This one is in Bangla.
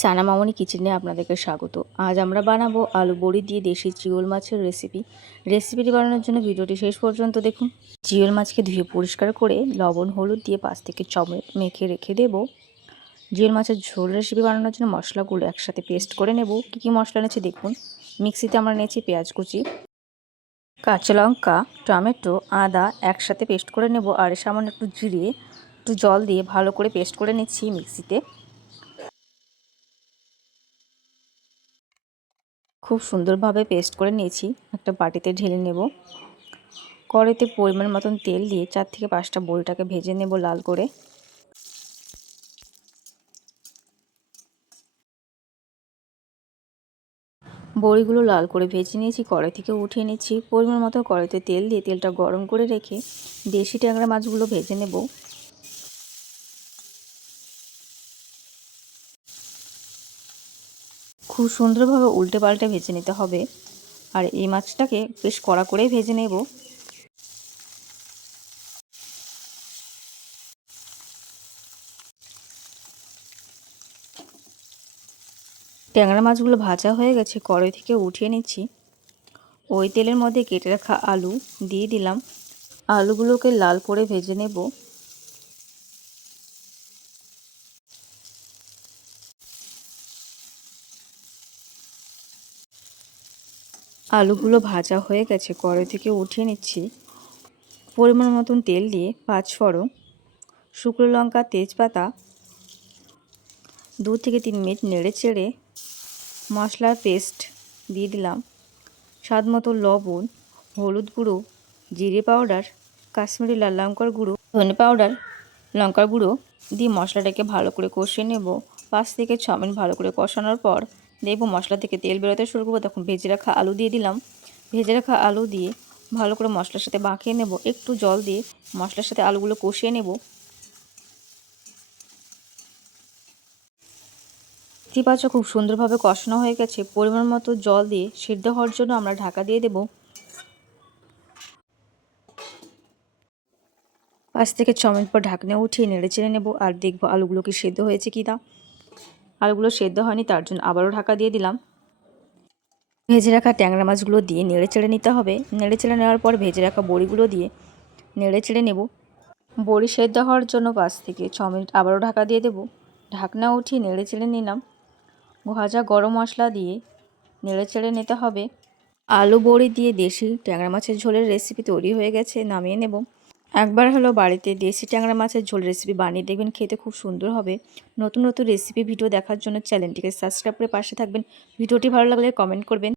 সানা মামনি কিচেনে আপনাদেরকে স্বাগত। আজ আমরা বানাবো আলু বড়ি দিয়ে দেশি চিওল মাছের রেসিপি রেসিপিটি বানানোর জন্য ভিডিওটি শেষ পর্যন্ত দেখুন। চিওল মাছকে ধুয়ে পরিষ্কার করে লবণ, হলুদ দিয়ে পাশ থেকে চমে মেখে রেখে দেবো। জিওল মাছের ঝোল রেসিপি বানানোর জন্য মশলাগুলো একসাথে পেস্ট করে নেব। কী কী মশলা নিয়েছি দেখুন। মিক্সিতে আমরা নিয়েছি পেঁয়াজ কুচি, কাঁচা লঙ্কা, টমেটো, আদা একসাথে পেস্ট করে নেব। আর সামান্য একটু জিরিয়ে একটু জল দিয়ে ভালো করে পেস্ট করে নিচ্ছি মিক্সিতে খুব সুন্দরভাবে পেস্ট করে নিয়েছি। একটা বাটিতে ঢেলে নেব। কড়াইতে পরিমাণ মতন তেল দিয়ে চার থেকে পাঁচটা বড়িটাকে ভেজে নেব লাল করে। বড়িগুলো লাল করে ভেজে নিয়েছি, কড়াই থেকে উঠিয়ে নিচ্ছি। পরিমাণ মতো কড়াইতে তেল দিয়ে তেলটা গরম করে রেখে দেশি ট্যাংরা মাছগুলো ভেজে নেব। খুব সুন্দরভাবে উল্টে পাল্টে ভেজে নিতে হবে। আর এই মাছটাকে বেশ কড়া করেই ভেজে নেব। ট্যাংরা মাছগুলো ভাজা হয়ে গেছে, কড়াই থেকে উঠিয়ে নিচ্ছি। ওই তেলের মধ্যে কেটে রাখা আলু দিয়ে দিলাম। আলুগুলোকে লাল করে ভেজে নেব। আলুগুলো ভাজা হয়ে গেছে। কড়াই থেকে উঠিয়ে নিচ্ছি। পরিমাণ মতন তেল দিয়ে পাঁচ ফড়ং শুকনো লঙ্কা, তেজপাতা, দু থেকে তিন মিনিট নেড়ে চেড়ে মশলার পেস্ট দিয়ে দিলাম। স্বাদ মতো লবণ, হলুদ গুঁড়ো, জিরে পাউডার, কাশ্মীরি লাল লঙ্কার গুঁড়ো, ধনে পাউডার, লঙ্কার গুঁড়ো দিয়ে মশলাটাকে ভালো করে কষিয়ে নেব। পাঁচ থেকে ছ মিনিট ভালো করে কষানোর পর দেখব মশলা থেকে তেল বেরোতে শুরু করব। তখন ভেজে রাখা আলু দিয়ে দিলাম। ভেজে রাখা আলু দিয়ে ভালো করে মশলার সাথে মাখিয়ে নেব। একটু জল দিয়ে মশলার সাথে আলুগুলো কষিয়ে নেব। পাচ্ছ খুব সুন্দরভাবে কষানো হয়ে গেছে। পরিমাণ মতো জল দিয়ে সিদ্ধ হওয়ার জন্য আমরা ঢাকা দিয়ে দেব। পাঁচ থেকে ছ মিনিট পর ঢাকনা উঠিয়ে নেড়ে চেড়ে নেব। আর দেখব আলুগুলো কি সেদ্ধ হয়েছে কি না আলুগুলো সেদ্ধ হয়নি তার জন্য আবারও ঢাকা দিয়ে দিলাম। ভেজে রাখা ট্যাংরা মাছগুলো দিয়ে নেড়ে চেড়ে নিতে হবে। নেড়ে চেড়ে নেওয়ার পর ভেজে রাখা বড়িগুলো দিয়ে নেড়ে চেড়ে নেব। বড়ি সেদ্ধ হওয়ার জন্য পাঁচ থেকে ছ মিনিট আবারও ঢাকা দিয়ে দেবো। ঢাকনা উঠিয়ে নেড়ে চেড়ে নিলাম। ভাজা গরম মশলা দিয়ে নেড়ে চেড়ে নিতে হবে। আলু বড়ি দিয়ে দেশি ট্যাংরা মাছের ঝোলের রেসিপি তৈরি হয়ে গেছে নামিয়ে নেব। একবার হলো বাড়িতে দেশি ট্যাংরা মাছের ঝোল রেসিপি বানিয়ে দেখবেন খেতে খুব সুন্দর হবে। নতুন নতুন রেসিপি ভিডিও দেখার জন্য চ্যানেলটিকে সাবস্ক্রাইব করে পাশে থাকবেন। ভিডিওটি ভালো লাগলে কমেন্ট করবেন।